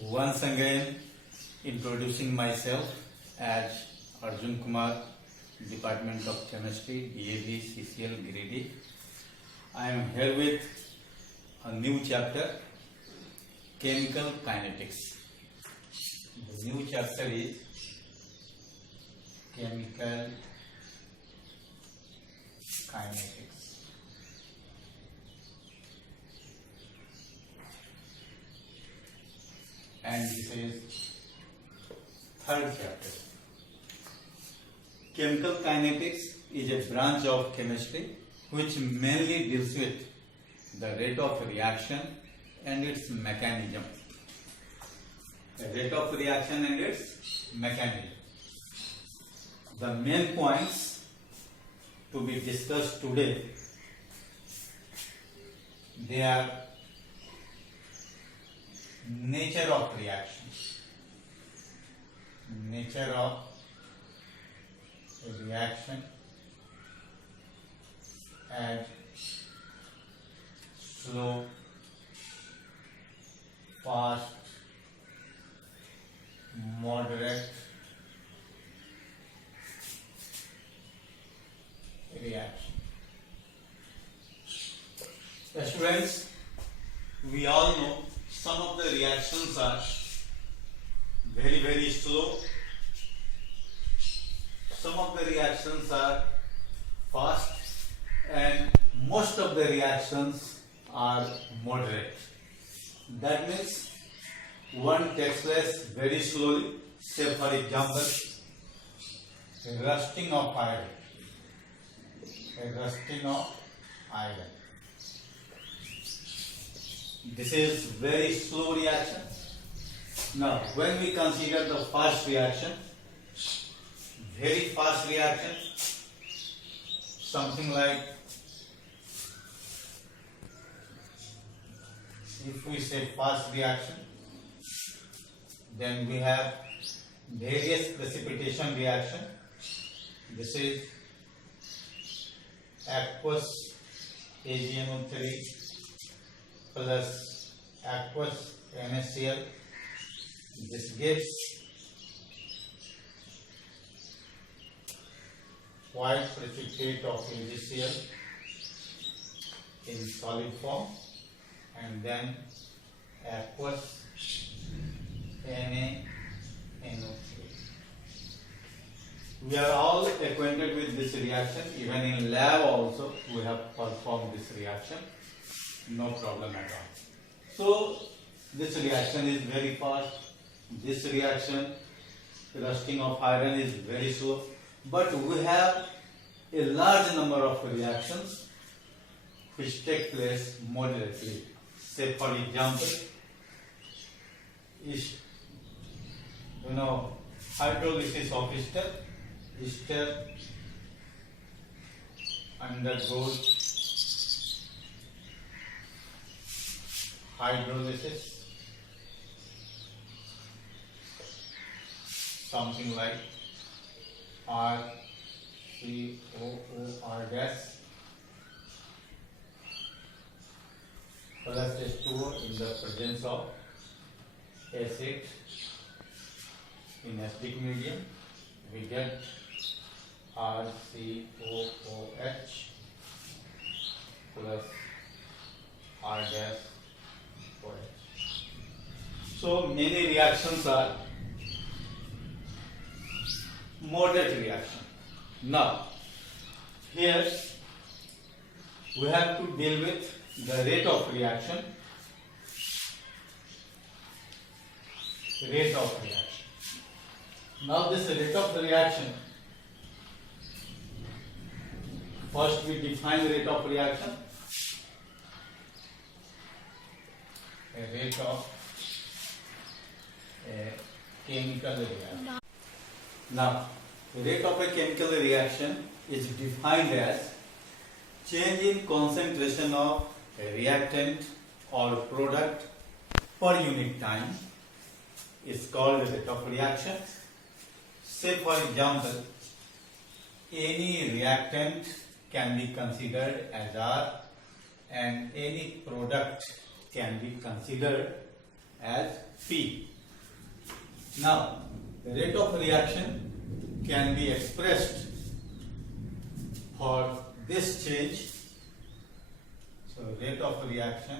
Once again, introducing myself as Arjun Kumar, Department of Chemistry, DAV CCL Giridih. I am here with a new chapter, Chemical Kinetics. The new chapter is Chemical Kinetics. And this is third chapter. Chemical kinetics is a branch of chemistry which mainly deals with the rate of reaction and its mechanism. The rate of reaction and its mechanism. The main points to be discussed today, they are nature of reaction, nature of reaction and slow, fast, moderate reaction. Students, we all know some of the reactions are very slow, some of the reactions are fast, and most of the reactions are moderate. That means one takes place very slowly. Say for example, rusting of iron. Rusting of iron. This is very slow reaction. Now, when we consider the fast reaction, very fast reaction, something like, if we say fast reaction, then we have various precipitation reaction. This is aqueous AgNO3 plus aqueous NaCl. This gives white precipitate of AgCl in solid form, and then aqueous NaNO3. We are all acquainted with this reaction. Even in lab also we have performed this reaction. No problem at all. So this reaction is very fast. This reaction, rusting of iron, is very slow. But we have a large number of reactions which take place moderately. Say for example, hydrolysis of ester. Ester undergoes hydrolysis, something like RCOO gas plus H2O in the presence of acid in acidic medium. We get RCOOH plus R gas OH. So many reactions are moderate reaction. Now, here we have to deal with the rate of reaction. Rate of reaction. Now, this rate of reaction, first we define rate of reaction. A rate of a chemical reaction. Now, rate of a chemical reaction is defined as change in concentration of a reactant or product per unit time is called rate of reaction. Say for example, any reactant can be considered as R and any product can be considered as P. Now, the rate of reaction can be expressed for this change. So, rate of reaction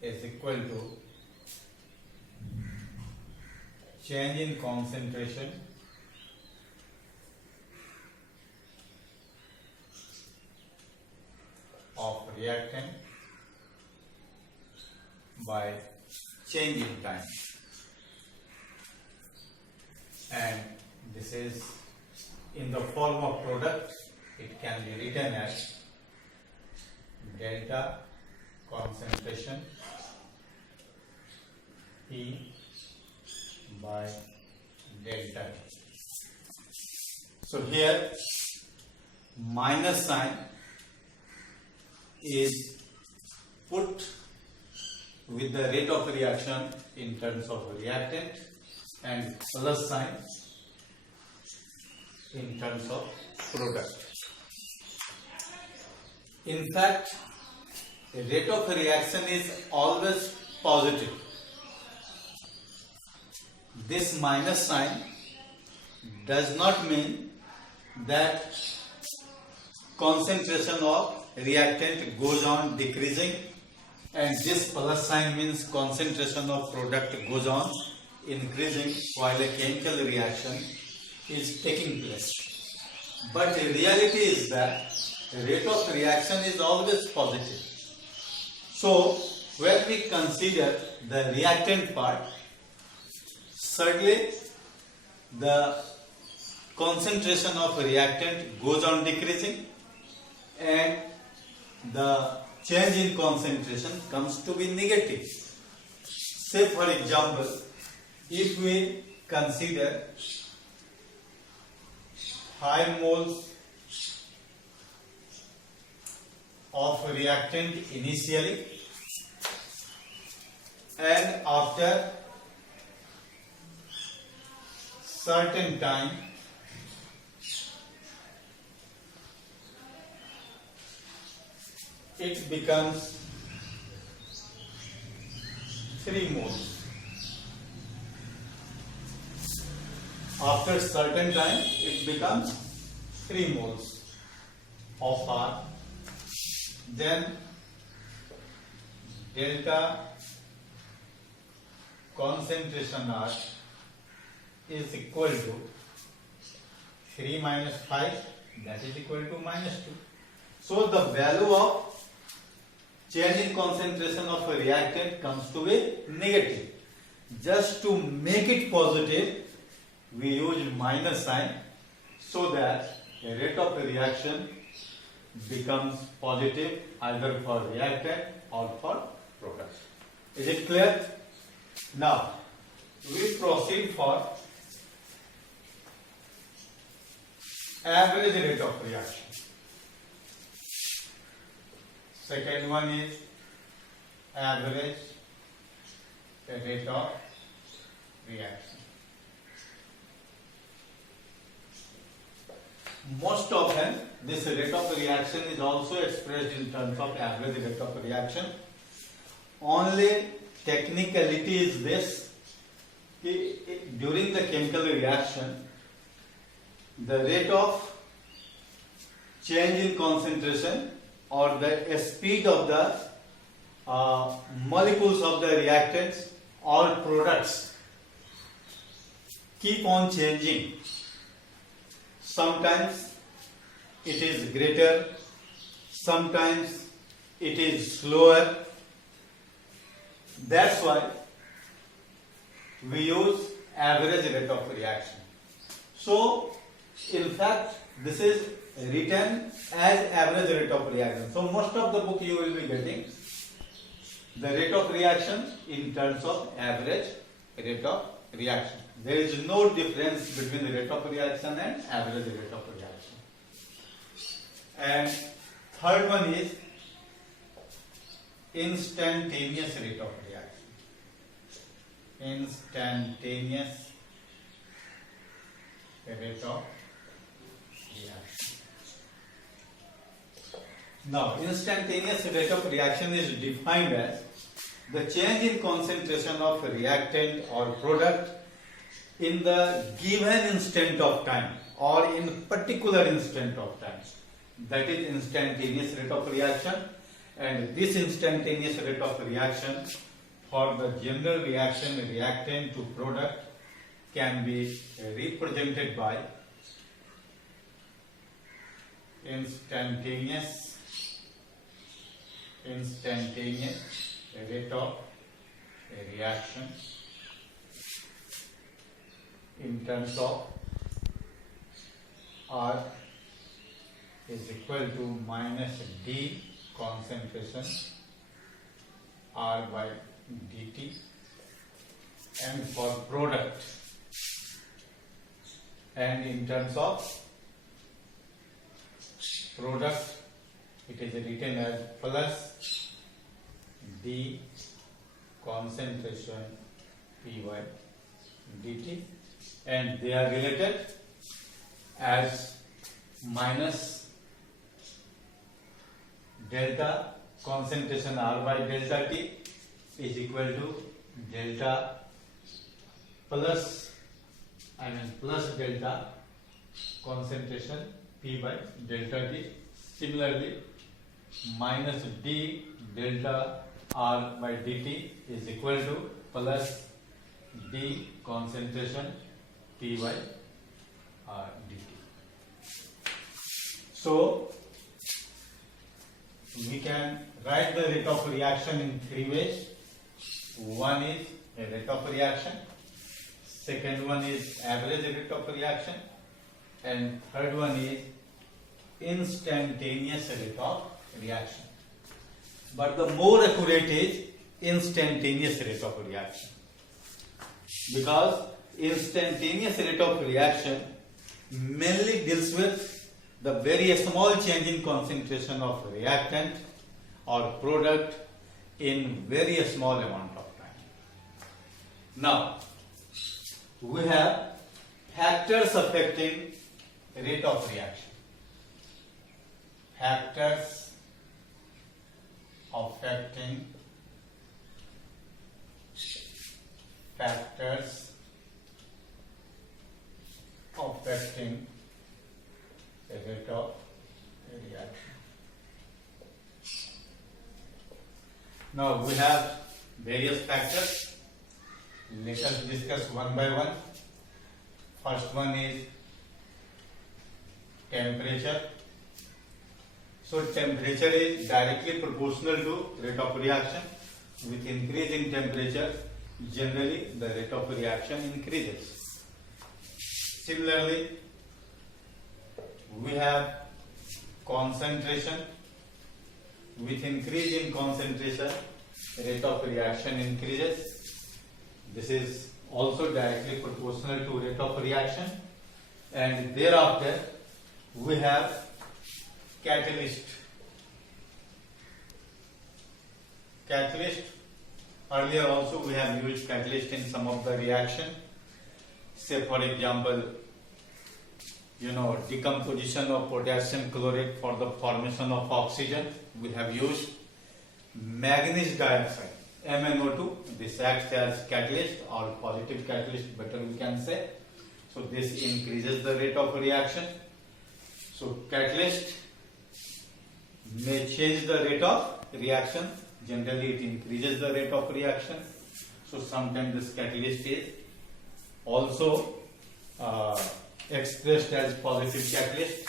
is equal to change in concentration of reactant by change in time, and this is in the form of product. It can be written as delta concentration P by delta T. So here minus sign is put with the rate of reaction in terms of reactant, and plus sign in terms of product. In fact, the rate of reaction is always positive. This minus sign does not mean that concentration of reactant goes on decreasing, and this plus sign means concentration of product goes on increasing while a chemical reaction is taking place. But the reality is that the rate of reaction is always positive. So when we consider the reactant part, certainly the concentration of reactant goes on decreasing and the change in concentration comes to be negative. Say for example, if we consider 5 moles of reactant initially, and after certain time it becomes 3 moles. After certain time it becomes 3 moles of R. Then delta concentration R is equal to 3 minus 5, that is equal to minus 2. So the value of change in concentration of a reactant comes to be negative. Just to make it positive, we use minus sign so that the rate of reaction becomes positive either for reactant or for product. Is it clear? Now we proceed for average rate of reaction. Second one is average rate of reaction. Most often this rate of reaction is also expressed in terms of average rate of reaction. Only technicality is this: during the chemical reaction, the rate of change in concentration or the speed of the molecules of the reactants or products keep on changing. Sometimes it is greater, sometimes it is slower. That's why we use average rate of reaction. So in fact this is written as average rate of reaction. So most of the book you will be getting the rate of reaction in terms of average rate of reaction. There is no difference between the rate of reaction and average rate of reaction. And third one is instantaneous rate of reaction. Instantaneous rate of reaction. Now, instantaneous rate of reaction is defined as the change in concentration of reactant or product in the given instant of time or in particular instant of time. That is instantaneous rate of reaction, and this instantaneous rate of reaction for the general reaction reactant to product can be represented by instantaneous rate of reaction in terms of R is equal to minus D concentration R by dt, and for product, and in terms of product it is written as plus D concentration P by dt, and they are related as minus delta concentration R by delta T is equal to delta plus delta concentration P by delta T. Similarly, minus D delta R by dt is equal to plus D concentration P by dt. So, we can write the rate of reaction in three ways. One is a rate of reaction, second one is average rate of reaction, and third one is instantaneous rate of reaction. But the more accurate is instantaneous rate of reaction, because instantaneous rate of reaction mainly deals with the very small change in concentration of reactant or product in very small amount of time. Now, we have factors affecting rate of reaction. Factors affecting the rate of reaction. Now we have various factors. Let us discuss one by one. First one is temperature. So temperature is directly proportional to rate of reaction. With increase in temperature, generally the rate of reaction increases. Similarly, we have concentration. With increase in concentration, rate of reaction increases. This is also directly proportional to rate of reaction. And thereafter, we have catalyst. Earlier also we have used catalyst in some of the reaction. Say for example, decomposition of potassium chlorate for the formation of oxygen. We have used manganese dioxide, MnO2. This acts as catalyst or positive catalyst, better we can say. So this increases the rate of reaction. So catalyst may change the rate of reaction. Generally it increases the rate of reaction. So sometimes this catalyst is also expressed as positive catalyst.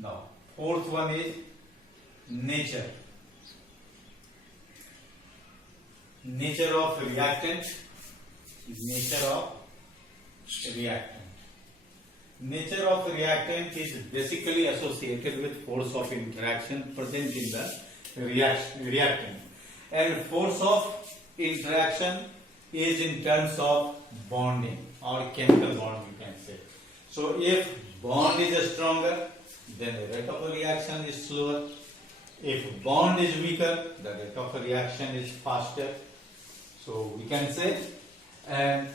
Now, fourth one is nature. Nature of reactant. Nature of reactant is basically associated with force of interaction present in the reactant. And force of interaction is in terms of bonding or chemical bond, we can say. So if bond is stronger, then the rate of reaction is slower. If bond is weaker, the rate of reaction is faster. So we can say, and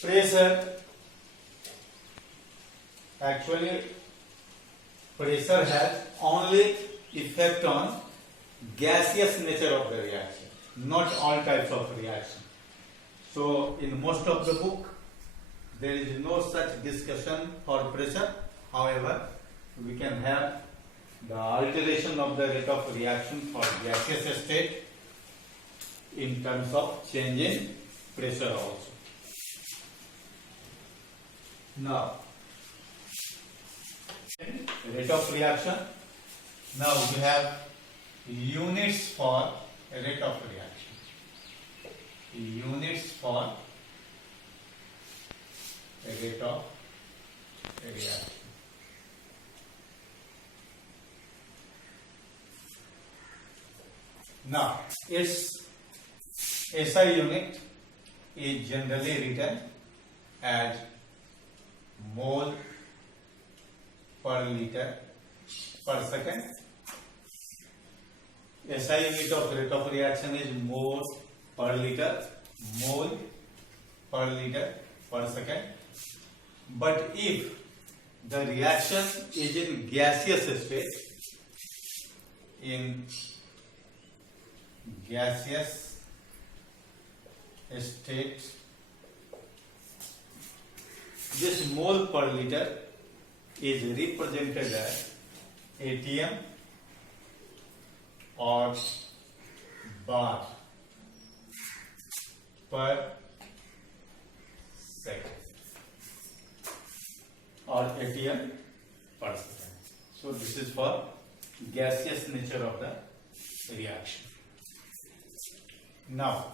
pressure, actually pressure has only effect on gaseous nature of the reaction, not all types of reaction. So in most of the book there is no such discussion for pressure. However, we can have the alteration of the rate of reaction for gaseous state in terms of change in pressure also. Now, rate of reaction. Now we have units for rate of reaction. Units for rate of reaction. Now, its SI unit is generally written as mole per liter per second. SI unit of rate of reaction is mole per liter per second. But if the reaction is in gaseous state, this mole per liter is represented as ATM or bar per second or ATM per second. So this is for gaseous nature of the reaction. Now